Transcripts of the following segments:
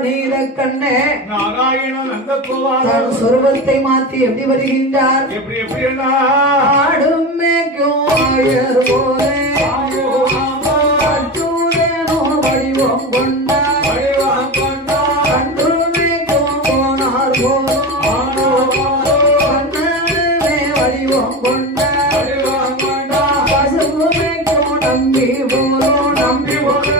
அவனீத கண்ணே நாராயணன் அந்த கோவால் சொருபத்தை மாற்றி எப்படி வருகின்றார்? எப்படி ஆடும் மேய்க்கும் ஆயர் போலே வடிவம் கொண்டார் கன்று மேய்க்கும் போனார் போலும் கண்ணனே வடிவம் கொண்டார் பசுவு மேய்க்கும் நம்பி போலும் நம்பி போலே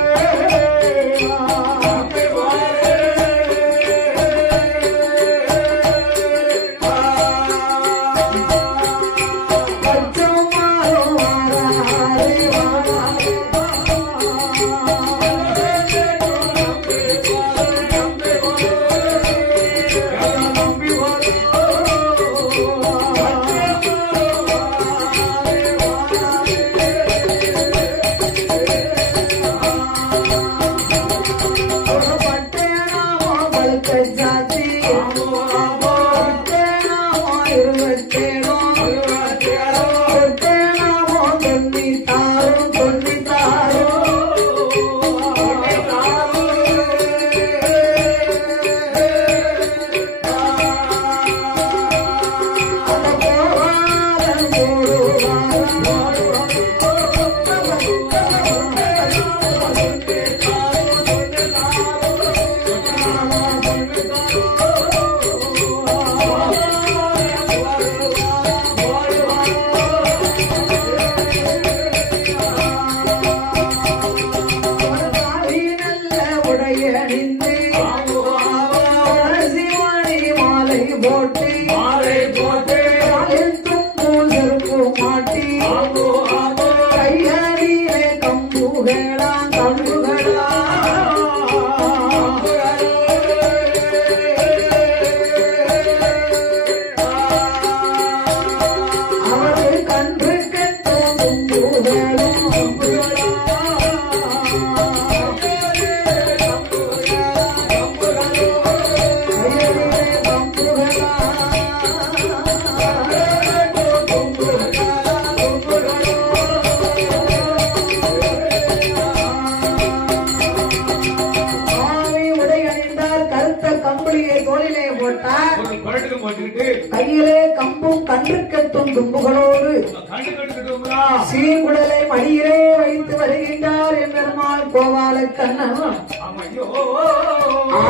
கையிலே கம்பும் கன்றுக்கட்டும் தும்புகளோடு சீங்குடலை மடியிலே வைத்து வருகின்றார் எம்பெருமாள் கோபால கண்ணன்.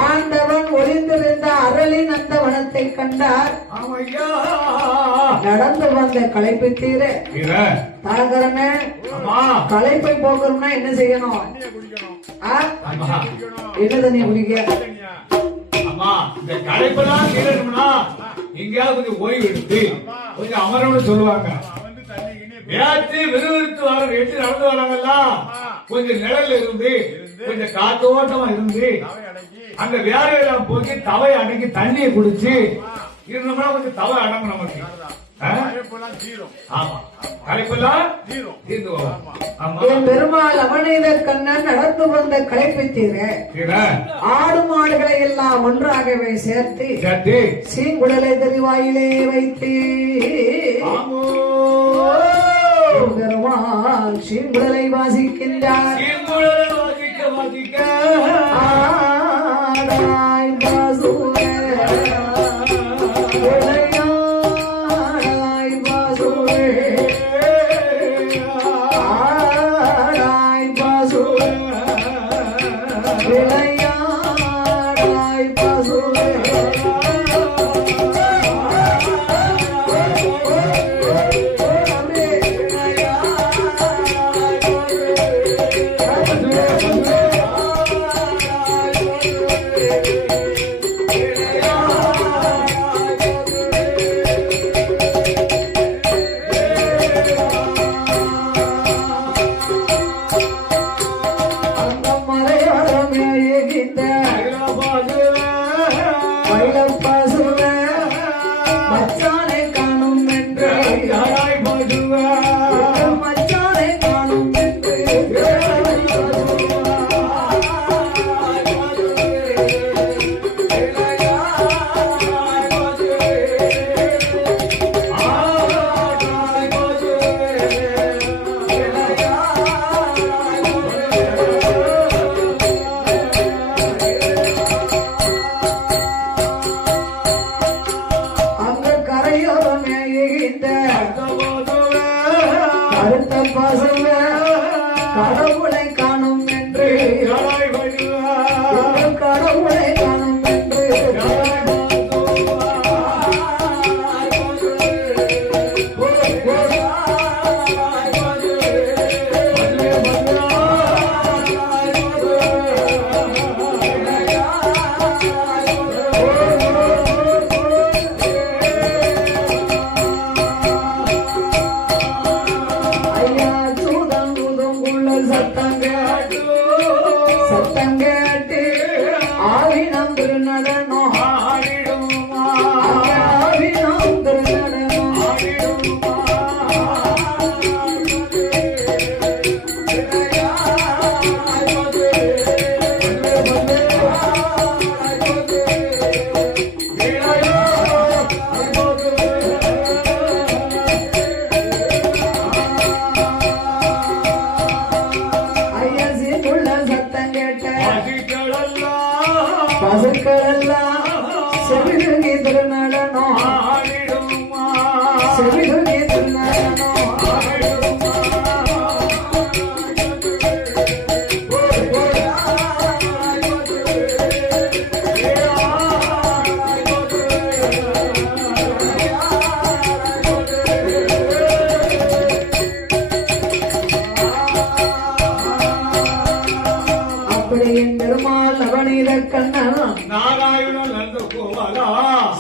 ஆண்டவன் ஒளிந்திருந்த அரளின் அந்த வனத்தை கண்டார். நடந்து வந்த களைப்பு தீர தாகரன களைப்பை போக்கணும்னா என்ன செய்யணும்? என்ன தண்ணி குடிக்க? இந்த களைப்பெல்லாம் தீரணும்னா எங்கேயாவது கொஞ்சம் ஓய்வு எடுத்து கொஞ்சம் அமரணும்னு சொல்லுவாங்க. விறுவிறுத்து வர எட்டு நடந்து வராங்கல்ல, கொஞ்சம் நிழல் இருந்து கொஞ்சம் காத்தோட்டமா இருந்து அந்த வேலையெல்லாம் போக்கி தவை அடங்கி தண்ணியை குடிச்சு இருந்தோம்னா கொஞ்சம் தவை அடங்கும் நமக்கு. பெருமாள் அவனீத கண்ணன் நடந்து வந்த களைப்பை தீர ஆடு மாடுகளை எல்லாம் ஒன்றாகவே சேர்த்து சீங்குடலை தெரிவாயிலே வைத்து பெருமாள் சீங்குடலை வாசிக்கின்றார். ஆடாய் பாசுவே ஆவினம் திருநடனம் ஆடிடுமா ஆவினம் திருநடனம் ஐயசிக்குள்ள சத்தம் கேட்ட பசுக்கள் எல்லாம் செவிடுகி திருநடனம் செவிடுகி திருநடனம் அப்படியின் பெருமாள் அவனித கண்ணன் நாராயணன் நந்த கோபாலா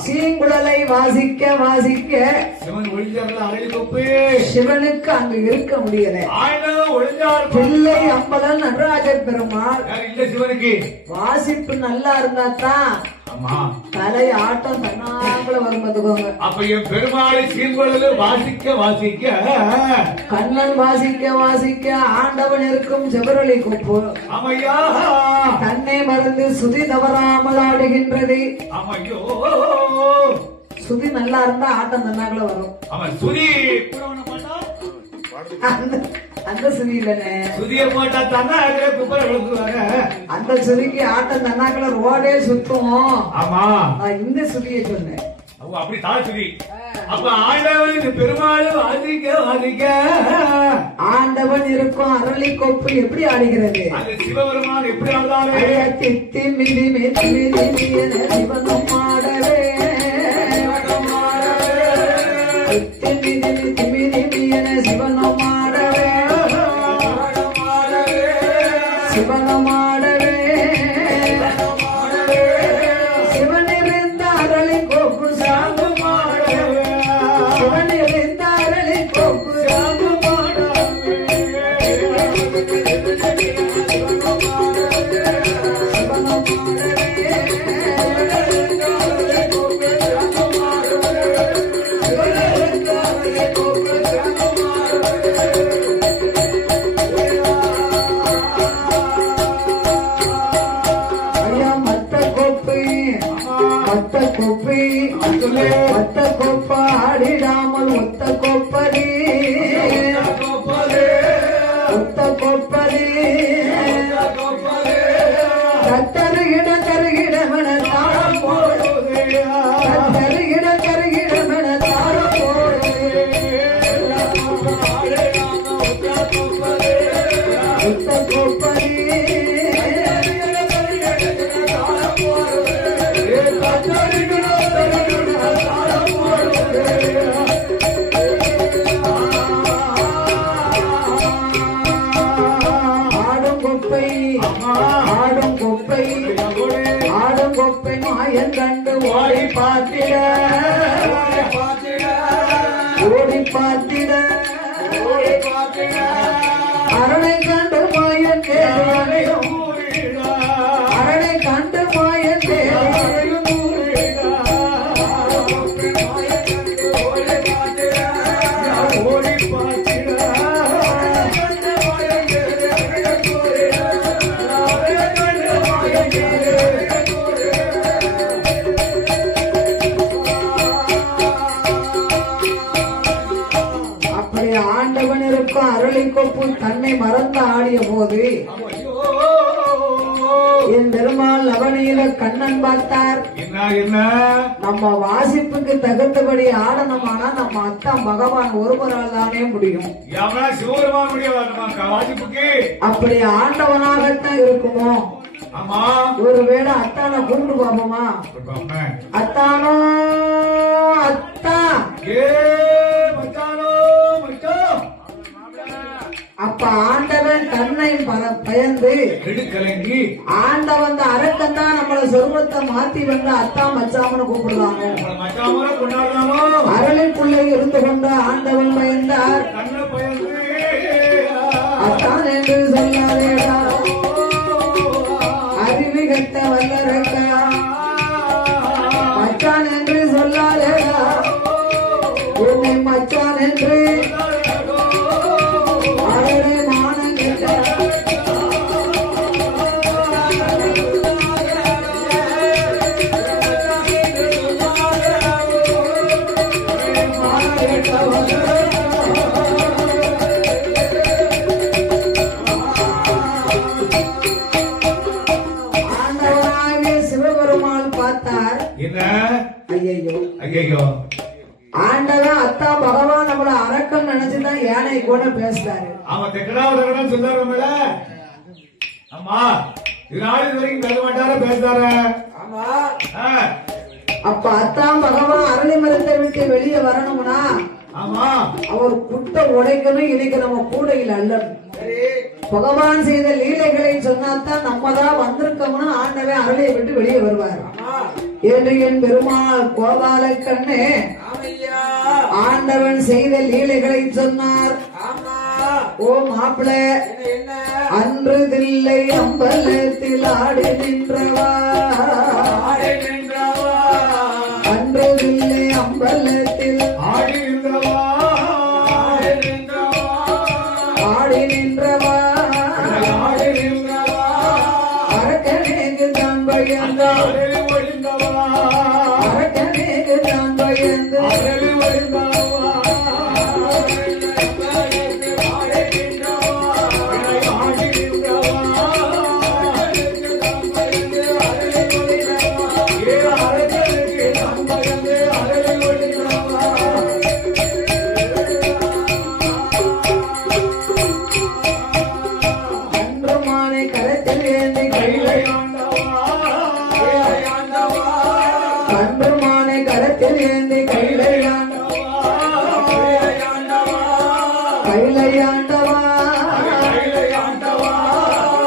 சீங்குழலை வாசிக்க வாசிக்க சிவன் ஒளிஞ்சார்ல அரை கொப்பு சிவனுக்கு அங்கு இருக்க முடியல ஆயிரம் ஒளிஞ்சார் பிள்ளை அம்பலன் நடராஜ பெருமாள் யார் இல்ல சிவனுக்கு வாசிப்பு நல்லா இருந்தா தான் ஆமா தலை ஆட்டம் தன்னாங்கள வரும் பார்த்துக்கோங்க. அப்ப என் பெருமாளை சீர்கொள்ளல வாசிக்க வாசிக்க கண்ணன் வாசிக்க வாசிக்க ஆண்டவன் இருக்கும் செவரளி கொப்பு ஆமையா தன்னை மறந்து சுதி தவறாமல் ஆடுகின்றது. ஆமையோ சுதி நல்லா இருந்தா ஆட்டம் தன்னாங்கள வரும். அவன் சுதி புறவன போட்டா அந்த- அந்த சுதி இல்லனே, சுதிய போட்டா தானே குப்பரை விழுந்துவாங்க. அந்த சுதிக்கு ஆட்டம் தன்னாக்கள ரோடே சுத்தும். ஆமா நான் இந்த சுதியை சொன்னேன். அவங்க அப்படி தாழ் சுதி. அப்ப ஆண்டவன் பெருமாள் வாசிக்க வாசிக்க ஆண்டவன் இருக்கும் அரளி கொப்பு எப்படி ஆடுகிறது? அந்த சிவபெருமான் எப்படி ஆடுதாரு? அடைய தித்தி மிதி மிதி மிதி மிதியன சிவனும் ஆடவே தித்தி மிதி மிதி மிதி மிதியன சிவனும் ஆடவே சிவனும் ஆடவே சிவனிருந்த அரளி கொப்பு சாந்து மாடவே சிவனிருந்த அரளி கொப்பு சாந்து ஐயா மத்த கோப்பை மத்த கோப்பை மத்த கோப்ப ஆடிடாமல் ஒத்த கோப்படி ஒத்த கோப்படி கத்தருகிட கருகிட மன தாழம் போடு கத்தருகிட கருகிட மன தாழம் போடு ஒத்த கோப்படி ஆடும் கொப்பை ஆடும் கொப்பை ஆடும் கொப்பை மாயன் கண்டு ஓடி பார்த்திட ஓடி பார்த்திட அரணை கண்டு மாயன் தேடி அரணை கண்டு மாயன் தேடி ஓடி பார்த்திட அப்படி ஆண்டவன் இருக்கும் அரளி கொப்பு தன்னை மறந்து ஆடிய போது என் பெருமாள் அவனியில கண்ணன் பார்த்தார். என்ன என்ன நம்ம வாசிப்புக்கு தகுந்தபடி ஆடணுமானா நம்ம அத்தான் பகவான் ஒருவரால் தானே முடியும். எவனா சிவபெருமான் முடியாது வாசிப்புக்கு. அப்படி ஆண்டவனாகத்தான் இருக்குமோ? ஆமா ஒருவேளை அத்தானை கூப்பிட்டு பாப்போமா? பாப்போமே. அத்தானோ அத்தா ஏ மச்சானோ மச்சான் அப்ப ஆண்டவன் தன்னை பயந்து எடுக்கலங்கி ஆண்டவன் அரக்கன் தான் நம்மள சொருவத்தை மாத்தி வந்து அத்தா மச்சாமனு கூப்பிடுவாங்க. மச்சாமரை கொண்டாடுறானோ அரளிக்குள்ளே இருந்து கொண்டு ஆண்டவன் பயந்தார். கண்ண பயந்து அத்தான் என்று சொல்லாதேடா அறிவு கட்ட வல்ல அரக்கா மச்சான் என்று சொல்லாதேடா உன்னை மச்சான் என்று அவரே மானம் கெட்ட ஐயோ ஆண்டவன் அத்தா பகவான் நம்மள அரக்கம் நினைச்சுதான் யானை கூட பேசுறாரு. அவன் தெக்கடாவதா சொல்லாருல அம்மா இது நாள் வரைக்கும் பேச மாட்டார பேசுறாரு. ஆமா அப்ப அத்தா பகவான் அரளி மரத்தை விட்டு வெளியே வரணும்னா ஆமா அவர் குட்டை உடைக்கணும். இன்னைக்கு நம்ம கூடையில் அல்ல பகவான் செய்த லீலைகளை சொன்னாத்தான் நம்ம தான் வந்திருக்கோம்னு ஆண்டவன் அருளையை விட்டு வெளியே வருவார். என்று என் பெருமாள் கோபால கண்ணே ஆண்டவன் செய்த லீலைகளை சொன்னார். ஓ மாப்பிள அன்று தில்லை அம்பலத்தில் ஆடி நின்றவா அன்று தில்லை அம்பலத்தில் ஆடி நின்றவா அரக்கனேக்கு தான் பயந்தார் அரக்கனேக்கு தான் பயந்து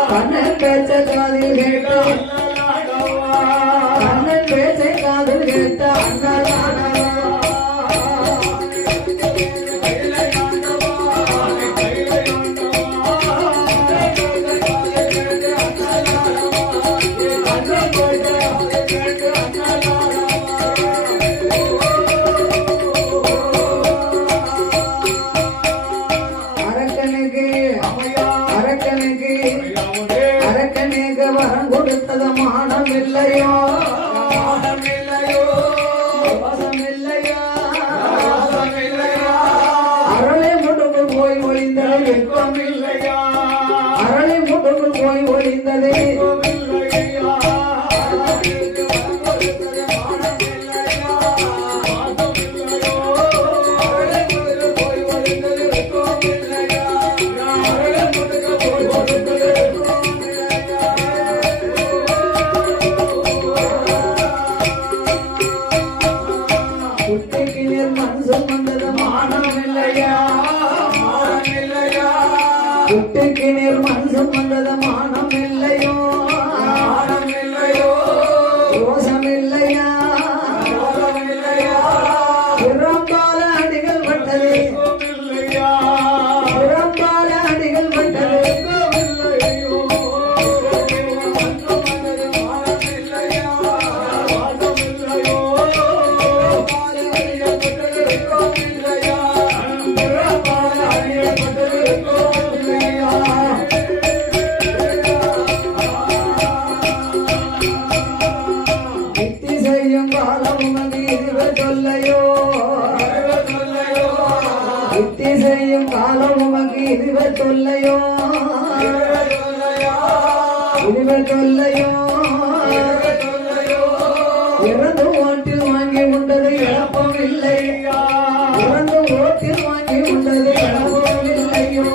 கண்ணன் பேச்சை காதில் கேட்டா கண்ணன் பேச்சை காதில் கேட்டா அரக்கனுக்கு வரம் கொடுத்தது மானம் இல்லையோ அரளை முடுக்கு போய் ஒளிந்தது வெட்கம் இல்லையா அரளை முடுக்கு போய் ஒளிந்தது குட்டிக்கு நீர் மனசும் வந்தது மானம் இல்லையோ ரோசம் இல்லையா புறம்பால அடிகள் பட்டது புறம்பால அடிகள் பட்டது புத்தி செய்யும் காலம் உமக்கு இதுவே தொல்லையோ இதுவே தொல்லையோ இறந்து ஓட்டில் வாங்கி உண்டது இழப்பம் இல்லை இறந்து ஓட்டில் வாங்கி உண்டது இழப்பம் இல்லையோ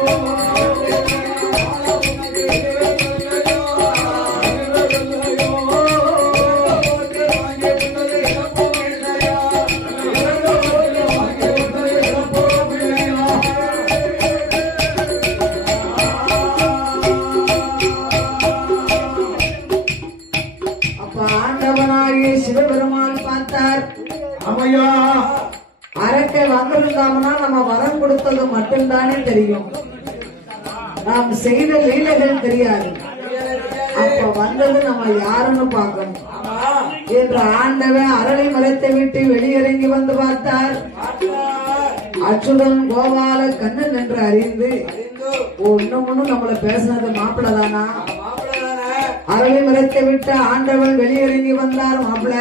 சிவபெருமான் பார்த்தார். அரக்கை வந்திருந்தோம்னா நம்ம வரம் கொடுத்தது மட்டும்தானே தெரியும், நாம் செய்த லீலைகள் தெரியாது. அப்ப வந்தது நம்ம யாருன்னு பார்க்கணும் என்று ஆண்டவன் அரளி மரத்தை விட்டு வெளியிறங்கி வந்து பார்த்தார். அச்சுதன் கோபால கண்ணன் என்று அறிந்து ஒண்ணு நம்மள பேசினது மாப்பிள்ள தானா? அரளி மரத்தை விட்டு ஆண்டவன் வெளியிறங்கி வந்தார். மாப்பிள்ள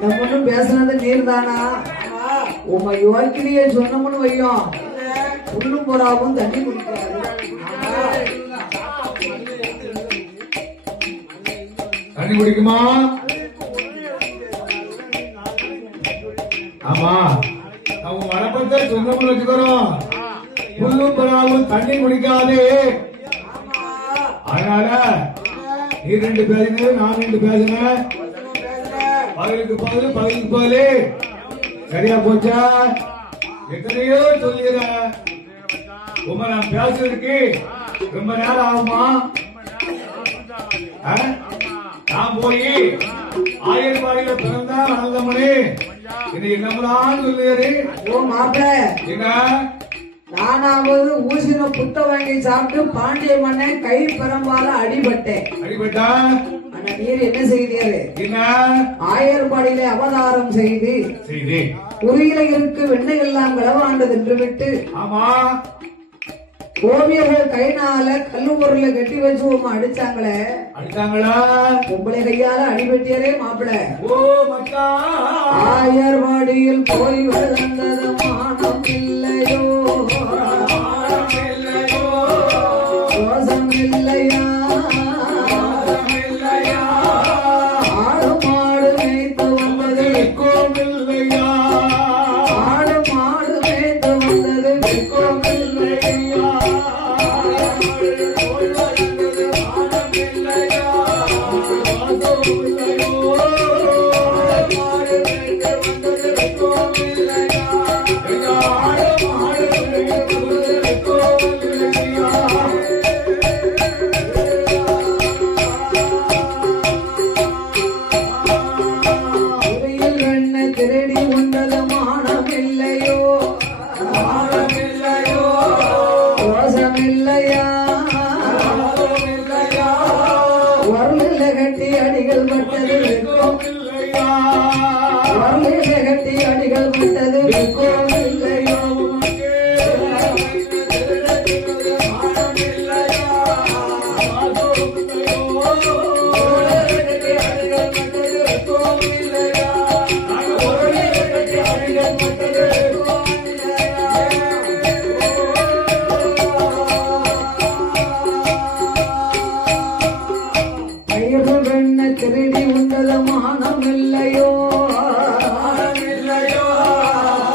நம்ம ஒண்ணும் பேசினது நீர் தானா? உங்க யோக்கிரிய சொன்னமுன்னு வையும் புல்லும் புறாவும் தண்ணி குடிக்கிறாரு. தண்ணி குடிக்குமா? ஆமா, அவங்க வளப்பத்தை சொந்தமுன்னு வச்சுக்கிறோம். புல்லும் புறாவும் தண்ணி குடிக்காது. அதனால நீ 2 பேசுங்க, நான் 2 பேசுனேன். பதிலுக்கு பதில் சரியா போச்சா? எத்தனையோ சொல்லிடுற உங்க நான் பேசுறதுக்கு ரொம்ப நேரம் ஆகுமா? நான் போய் ஆயர்பாடியில பிறந்தா வளர்ந்தவனே இது என்னமுதான் சொல்லுறாரு. ஓ மாப்பிள்ள, என்ன நானாவது ஊசின புத்த வாங்கி சாப்பிட்டு பாண்டிய மன்னன் கை பரம்பால அடிபட்டேன். அடிபட்டா? ஆனா நீர் என்ன செய்தீரு? என்ன ஆயர்பாடியில அவதாரம் செய்து உரியில இருக்கு வெண்ணெய் எல்லாம் விளவாண்டு தின்று விட்டு, ஆமா, ஓவியர்கள் கைனால கல்லு பொருளை கட்டி வச்சு அடிச்சாங்களே, அடிச்சாங்களா? பொம்பளை கையால அடிபட்டியரே மாப்பிள்ள. ஓ மக்கா, ஆயர்வாடியில் போய் வளர்ந்தது மானம் இல்லையோ, ரோசம் இல்லையா, ஆடு மாடு மேய்த்து வந்தது கோமில்லையா, ஆடு மாடு மேய்த்து வந்தது கோமில்லையா, திருடி உண்டது மானம் இல்லையோ, ரோசம் இல்லையா, வரலில கட்டி அடிகள் பட்டது வரலில கட்டி அடிகள் பட்டது வெக்கம் இல்லையோ, திருடி உண்டது மானம் இல்லையோ,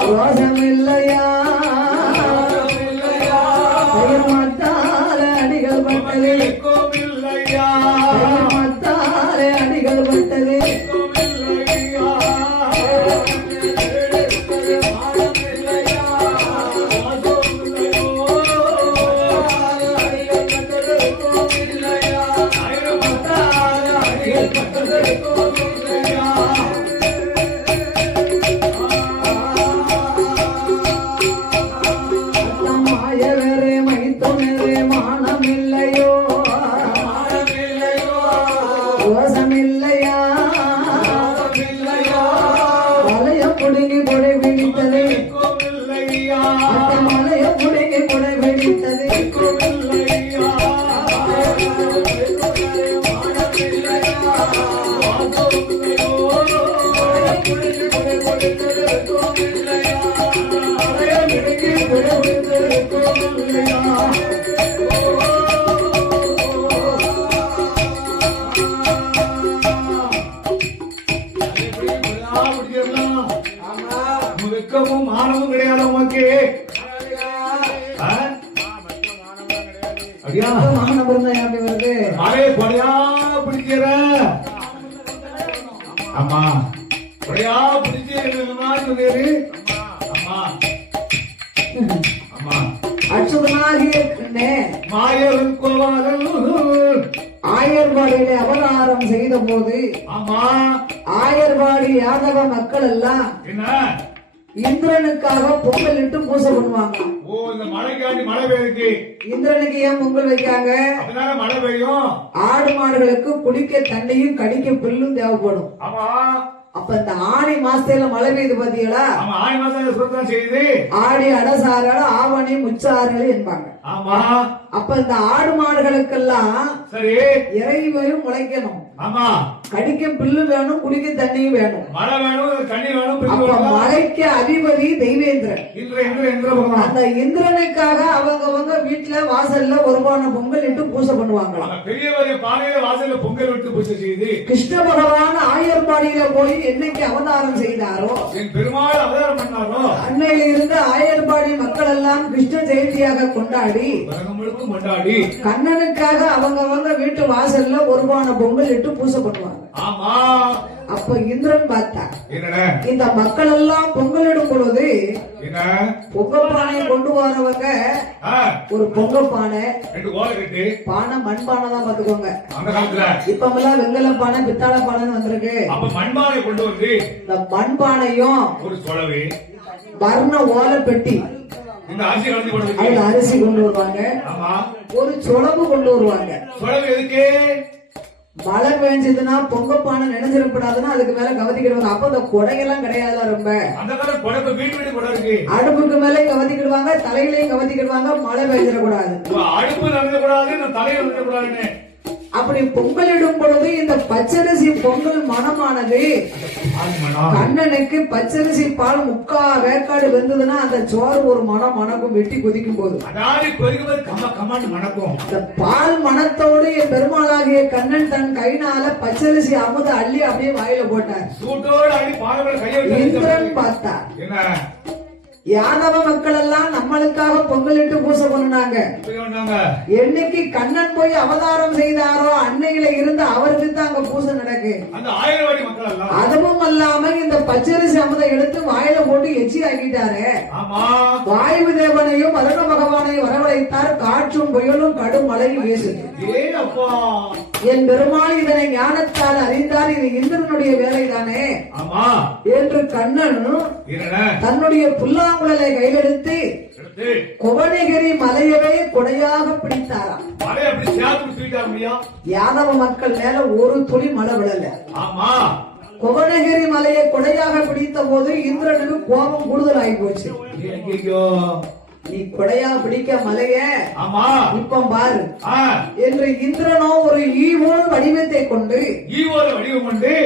ரோசம் இல்லையா, மத்தால அடிகள் பட்டது மத்தால அடிகள் பட்டது மாயவரே மைத்துனரே மானம் இல்லையோ, ரோசம் இல்லையா, மலைய புடுங்கி கொடை பிடித்தது மலைய புடுங்கி கொடை பிடித்தது வெக்கமும் மானமும் கிடையாது உனக்கு. அப்படியா? மாமன பிறந்தா எப்படி வருது? மழையை கொடையா பிடிக்கிற. ஆமா, கொடையா பிடிச்சி சொல்லிரு. ஆமா ஆமா, அச்சுதனாகிய கண்ணே, மாயவன் கோவாலன் ஆயர்வாடியிலே அவதாரம் செய்த போது, ஆமா, ஆயர்வாடி யாதவ மக்கள் எல்லாம் என்ன இந்திரனுக்காக பொங்கல் இட்டு பூசை பண்ணுவாங்க. ஓ ஓ இந்த மழைக்காண்டி மழை பெய்யுது. இந்திரனுக்கு ஏன் பொங்கல் வைக்காங்க? அப்படிதானே மழை பெய்யும். ஆடு மாடுகளுக்கு குடிக்க தண்ணியும் கடிக்க புல்லும் தேவைப்படும். ஆமா அப்ப இந்த ஆடி மாசத்துல மழை பெய்யுது பாத்தீங்களா? ஆமா ஆடி மாசம் சுத்தம் செய்யுது. ஆடி அடசாரல் ஆவணி முச்சாறுகள் என்பாங்க. ஆமா அப்ப இந்த ஆடு மாடுகளுக்கெல்லாம் சரி இறைவையும் முளைக்கணும். ஆமா கடிக்க புல்லு வேணும், குடிக்க தண்ணியும் வேணும். மழை வேணும், தண்ணி வேணும். அப்ப மழைக்கு அதிபதி தெய்வேந்திரன். இந்திர பகவான். அந்த இந்திரனுக்காக அவங்க வீட்டுல வாசல்ல ஒருபான பொங்கல் இட்டு பூஜை பண்ணுவாங்களாம். பெரிய பெரிய பானையில வாசல்ல பொங்கல் விட்டு பூஜை செய்து கிருஷ்ண பகவான் ஆயர்பாடியில போய் என்னைக்கு அவதாரம் செய்தாரோ, என் பெருமாள் அவதாரம் பண்ணாரோ, அன்னையில இருந்து ஆயர்பாடி மக்கள் எல்லாம் கிருஷ்ண ஜெயந்தியாக கொண்டாடி உலகம் முழுக்க கொண்டாடி கண்ணனுக்காக அவங்க வீட்டு வாசல்ல ஒருபான பொங்கல் இட்டு பூஜை பண்ணுவாங்க. ஆமா அப்ப இந்திரன் பார்த்தா என்னடா இந்த மக்கள் எல்லாம் பொங்கலிடும் பொழுது என்ன பொங்கல் பானையை கொண்டு வரவங்க ஒரு பொங்கல் பானை, 2 ஓலை கட்டி பானை மண்பானை தான் பாத்துக்கோங்க. அந்த காலத்துல இப்ப எல்லாம் வெங்கல பானை பித்தாள பானைன்னு வந்திருக்கு. அப்ப மண்பானை கொண்டு வந்து இந்த மண்பானையும் ஒரு சொலவு வர்ண ஓலை பெட்டி இந்த அரிசி கலந்து கொண்டு அதுல அரிசி கொண்டு வருவாங்க. ஆமா ஒரு சொலவு கொண்டு வருவாங்க. சொலவு எதுக்கு? மழை பெஞ்சதுன்னா பொங்க பானை நினைஞ்சிடப்படாதுன்னா அதுக்கு மேல கவதிக்கிடுவாங்க. அப்ப அந்த கொடையெல்லாம் கிடையாதா? ரொம்ப அந்த கால கொடை வீட்டு கொடை இருக்கு. அடுப்புக்கு மேலே கவதிக்கிடுவாங்க, தலையிலையும் கவதிக்கிடுவாங்க. மழை பெஞ்சிடக்கூடாது, அடுப்பு நடந்து கூடாது, தலையை நடந்து கூடாதுன்னு. அப்படி பொங்கலிடும் பொழுது இந்த பச்சரிசி பொங்கல் மனமானது கண்ணனுக்கு பச்சரிசி பால் 3/4 வேக்காடு வெந்ததுன்னா அந்த சோறு ஒரு மனம் மணக்கும். வெட்டி கொதிக்கும் போது மணக்கும். இந்த பால் மணத்தோடு என் பெருமாளாகிய கண்ணன் தன் கைனால பச்சரிசி அமுத அள்ளி அப்படியே வாயில போட்டார். இந்திரன் பார்த்தார். யாதவ மக்கள் எல்லாம் நம்மளுக்காக பொங்கலிட்டு பூசை பண்ணாங்க. என்னைக்கு கண்ணன் போய் அவதாரம் செய்தாரோ அன்னையில இருந்து அவருக்கு தான் அங்க பூசை நடக்கு. அதுவும் அல்லாம இந்த பச்சரிசி அமுதை எடுத்து வாயில போட்டு எச்சி ஆக்கிட்டாரு. வாயு தேவனையும் வருண பகவானையும் வரவழைத்தார். காற்றும் புயலும் கடும் மழையும் வீசுது. என் பெருமாள் இதனை ஞானத்தால் அறிந்தார். இது இந்திரனுடைய வேலைதானே என்று கண்ணன் தன்னுடைய புல்லாங்குழலை கையிலெடுத்து குவனகிரி மலையவே கொடையாக பிடித்தாராம். யாதவ மக்கள் மேல ஒரு துளி மழை விழல. குவனகிரி மலையை கொடையாக பிடித்த போது இந்திரனுக்கு கோபம் கூடுதல் ஆகி போச்சு. நீ கொடையா பிடிக்க மலைய இப்ப பாரு என்று இந்திரனோ ஒரு ஈவோல் வடிவத்தை கொண்டு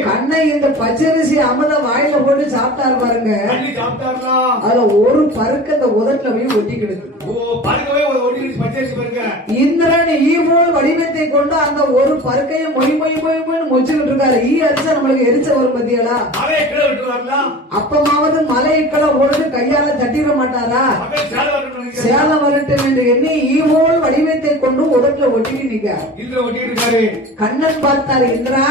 கண்ணை இந்த பச்சரிசி அமுத வாயில போட்டு சாப்பிட்டாரு பாருங்க. அதுல ஒரு பருக்க அந்த உதட்டுல போய் ஒட்டிக்கிடுது. இந்திரன் ஈவோல் வடிவத்தை கொண்டு அந்த ஒரு பருக்கையை மொய் மொய் மொய் மொய்னு மொச்சுக்கிட்டு இருக்காரு. ஈ அரிச்சா நம்மளுக்கு எரிச்ச வரும் பத்தியலா? அப்பமாவது மலைக்களை ஓடுது கையால தட்டிட மாட்டாரா? சேலம் வரட்டும் என்று எண்ணி ஈவோல் வடிவத்தை கொண்டு உதட்டுல ஒட்டிட்டு நிற்காரு. கண்ணன் பார்த்தாரு, இந்திரா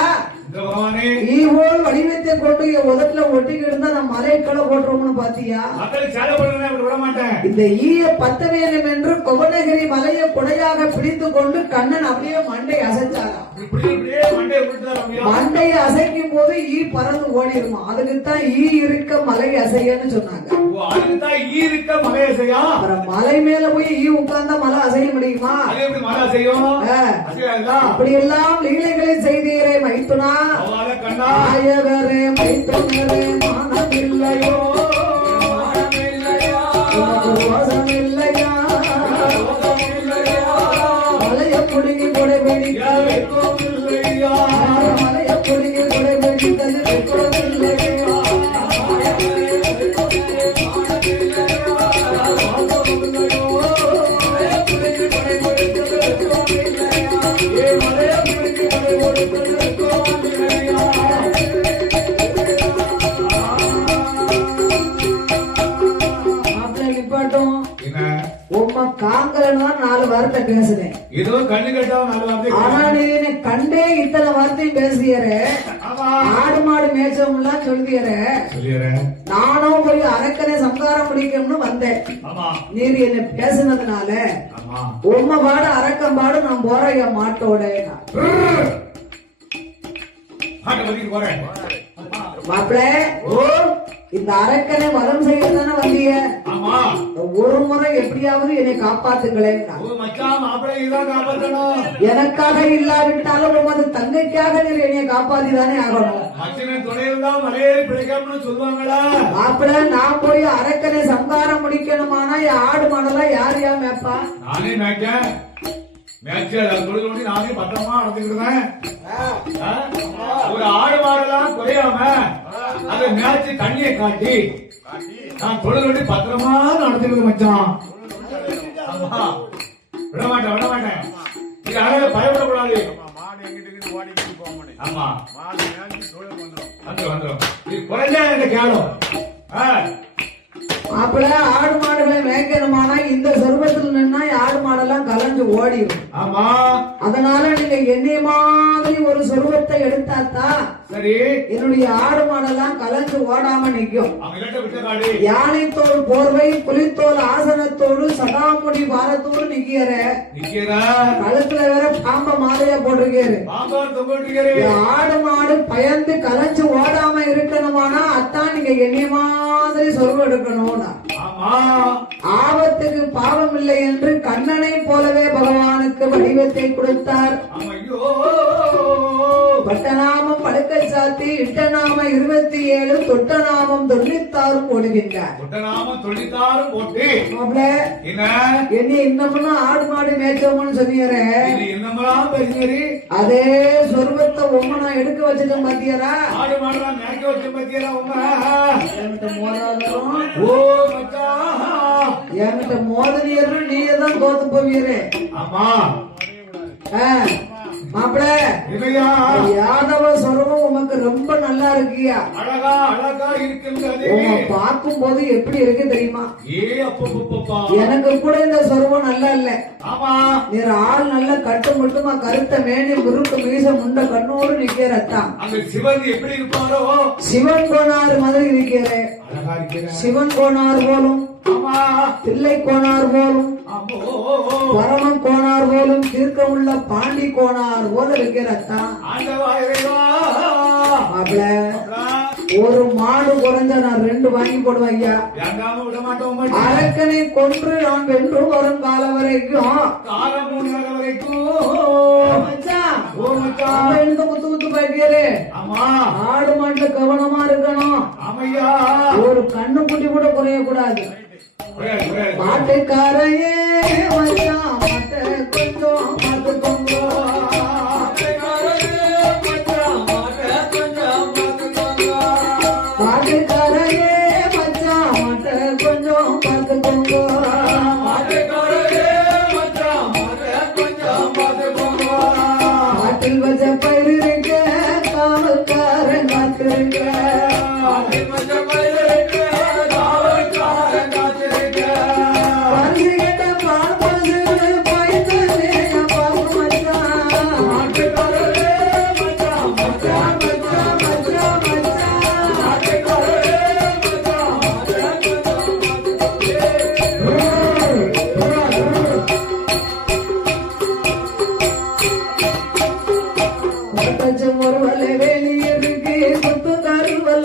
ஈவோல் வடிவத்தை கொண்டு உதட்டுல ஒட்டிக்கிட்டு இருந்தா நான் மலைக்களை போட்டுருவோம்னு பாத்தியா? இந்த ஈய பத்த வேண்டும் என்று குவனகிரி மலையை கொடையாக பிடித்து கொண்டு கண்ணன் அப்படியே மண்டை அசைச்சாராம். மண்டையை அசைக்கும் போது ஈ பறந்து ஓடிடுமா. அதுக்குத்தான் ஈ இருக்க மலை அசையன்னு சொன்னாங்க. மலை மேல போய் ஈ உட்கார்ந்தா மலை அசைய முடியுமா? அப்படி எல்லாம் லீலைகளை செய்தீரே மைத்துனா, ஆயவரே மைத்துனரே மானமில்லையோ ரோசமில்லையா? மலைய புடுங்கி கொடை பிடிக்கவில்லையா? மலைய புடுங்கி கொடை பிடித்தது வெட்கமில்லையா? காங்கலன்னா 4 வார்த்தை பேசுறேன். ஆனா நீ கண்டே இத்தனை வார்த்தையும் பேசியற. ஆடு மாடு மேய்ச்சவங்கலாம் சொல்லியற. நானும் போய் அரக்கனை சம்காரம் முடிக்கணும்னு வந்தேன். நீர் என்ன பேசினதுனால உண்மை பாடு அரக்கம் பாடு நான் போறைய மாட்டோட மாப்பிள்ள இந்த அரக்கனை வதம் செய்ய தானே வந்திய. ஆமா. ஒரு முறை எப்படியாவது என்னை காப்பாத்துங்களேன். ஓ மச்சான் மாப்பிள்ளை இதான் காப்பாற்றணும். எனக்காக இல்லாவிட்டாலும் உமது தங்கைக்காக நீர் என்னை காப்பாத்திதானே ஆகணும். மச்சனின் துணை இருந்தா மலையேறி பிழைக்காமனு சொல்லுவாங்களா? மாப்பிள்ள நான் போய் அரக்கனை சங்காரம் முடிக்கணுமானா ஆடு மாடெல்லாம் யார் யா மேப்பா? நானே மேய்ச்சேன். மேய்ச்சி தொழில் பண்ணி நானே பத்திரமா நடந்துக்கிடுவேன். ஒரு ஆடு மாடெல்லாம் குறையாம அதை மேய்ச்சி தண்ணியை காட்டி நான் தொழில் பண்ணி பத்திரமா நடந்துக்கிது மச்சான். ஆமா விடமாட்டேன் விடமாட்டேன். இது அழகு பயப்படக்கூடாது. ஆமா வந்துடும். இது குறைஞ்சா எனக்கு கேளும். மாப்பிள்ள ஆடு மாடுகளை மேய்க்கணுமானா இந்த சொர்க்கத்தில் நின்னா ஆடு மாடெல்லாம் கலைஞ்சு ஓடிடும். ஆமா அதனால நீங்க என்னைய மாதிரி ஒரு சொர்க்கத்தை எடுத்தாத்தா சரி என்னுடைய ஆடு மாடெல்லாம் கலைஞ்சு ஓடாம நிக்கும். யானை தோல் போர்வை புலித்தோல் ஆசனத்தோடு சதாமுடி பாரத்தோடு நிக்கிற கழுத்துல வேற பாம்ப மாலையா போட்டிருக்காரு. ஆடு மாடு பயந்து கலைஞ்சு ஓடாம இருக்கணுமானா அத்தான் நீங்க என்னைய மாதிரி சொர்க்கம் எடுக்கணும். ஆபத்துக்கு பாவம் இல்லை என்று கண்ணனை போலவே பகவானுக்கு வடிவத்தை கொடுத்தார். பட்டநாமம் படுக்கை சாத்தி இட்டநாம 27 தொட்டநாமம் 96 போடுகின்றார். என்ன இன்னமும் ஆடு மாடு மேய்ச்சோம்னு சொன்னீரே அதே சொர்வத்தை உங்க நான் எடுக்க வச்சதும் பாத்தியாரா? ஆடு மாடுலாம் மேய்க்க வச்ச பாத்தியாரா? என்கிட்ட மோதனியர் நீயே தான் தோத்து போவீரே. ஆமா மாப்பிள யாதவ சொர்வம் உமக்கு ரொம்ப நல்லா இருக்கியா? அழகா அழகா இருக்கின்றது. பார்க்கும் போது எப்படி இருக்கு தெரியுமா? எனக்கு கூட இந்த சொர்வம் நல்லா இல்ல. ஆமா நீர் ஆள் நல்ல கட்டு மட்டுமா கருத்த மேனி முறுக்கு மீச முண்ட கண்ணோடு நிக்கிறத்தான். அந்த சிவன் எப்படி இருப்பாரோ சிவன் கோனார் மாதிரி இருக்கிறே. சிவன் கோனார் போலும் தில்லை கோனார் போலும் பரமன் கோனார் போலும் தீர்க்க உள்ள பாண்டி கோனார் போல இருக்கிறத்தான். ஒரு மாடு குறைஞ்சா நான் 2 வாங்கி போடுவேன் ஐயா. அரக்கனை கொன்று நான் வென்று வரும் காலம் வரைக்கும் குத்து குத்து பாக்கிறே. ஆடு மாட்டு கவனமா இருக்கணும். ஒரு கண்ணு குட்டி கூட குறைய கூடாது. மாட்டுக்காரையே மச்சான் மாட்டை கொஞ்சம் பார்த்துக்கோங்க. மாட்டுக்காரையே மச்சான் மாட்டை கொஞ்சம் பார்த்துக்கோங்க. மாட்டில் வச்ச பயிர் இருக்க காவல்காரன் காத்திருக்க. ஒரு வலை வெளியே இருக்கு குத்து கருவல்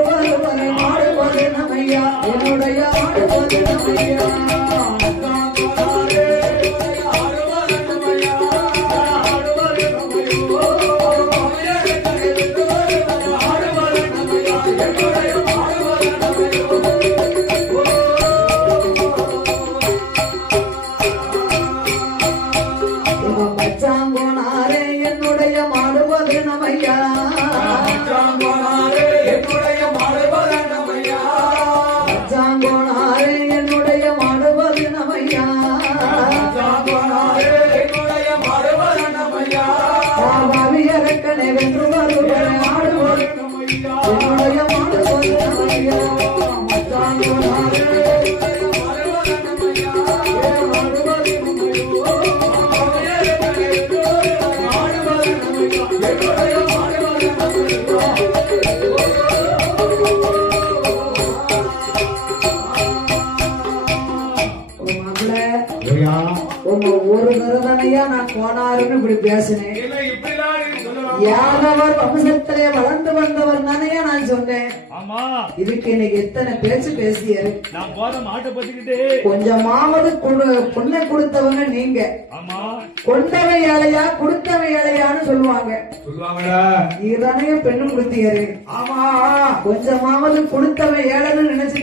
வென்று வருவரை ஆடுவது நமையா என்னுடைய ஆடுவது நமையா பச்சாங்கோனாரே என்னுடைய மாடுவது நமையா பச்சாங்கோனாரே என்னுடைய மாடுவது நமையா பாவியரக்கனை வென்று வருவரை ஆடுவது என்னுடைய மாடுவது நமையா பச்சாங்கோனாரே உங்க ஒரு தரதனையா நான் போனாருன்னு இப்படி பேசினேன் என்ன இப்படிலாம் நீ சொல்லலாம்? யாதவர் வம்சத்திலே வளர்ந்து வந்தவர் தானையா நான் சொன்னேன் ஆமா இதுக்கு இன்னைக்கு எத்தனை பேச்சு பேசியாரு நான் போற மாட்டை பத்திக்கிட்டு கொஞ்சமாவது பொண்ணை கொடுத்தவங்க நீங்க ஆமா கொண்டவை ஏழையா கொடுத்தவை ஏழையான்னு சொல்லுவாங்க சொல்லுவாங்களா? நீதானே பெண்ணு கொடுத்தீரு ஆமா கொஞ்சமாவது கொடுத்தவை ஏழைன்னு நினைச்சு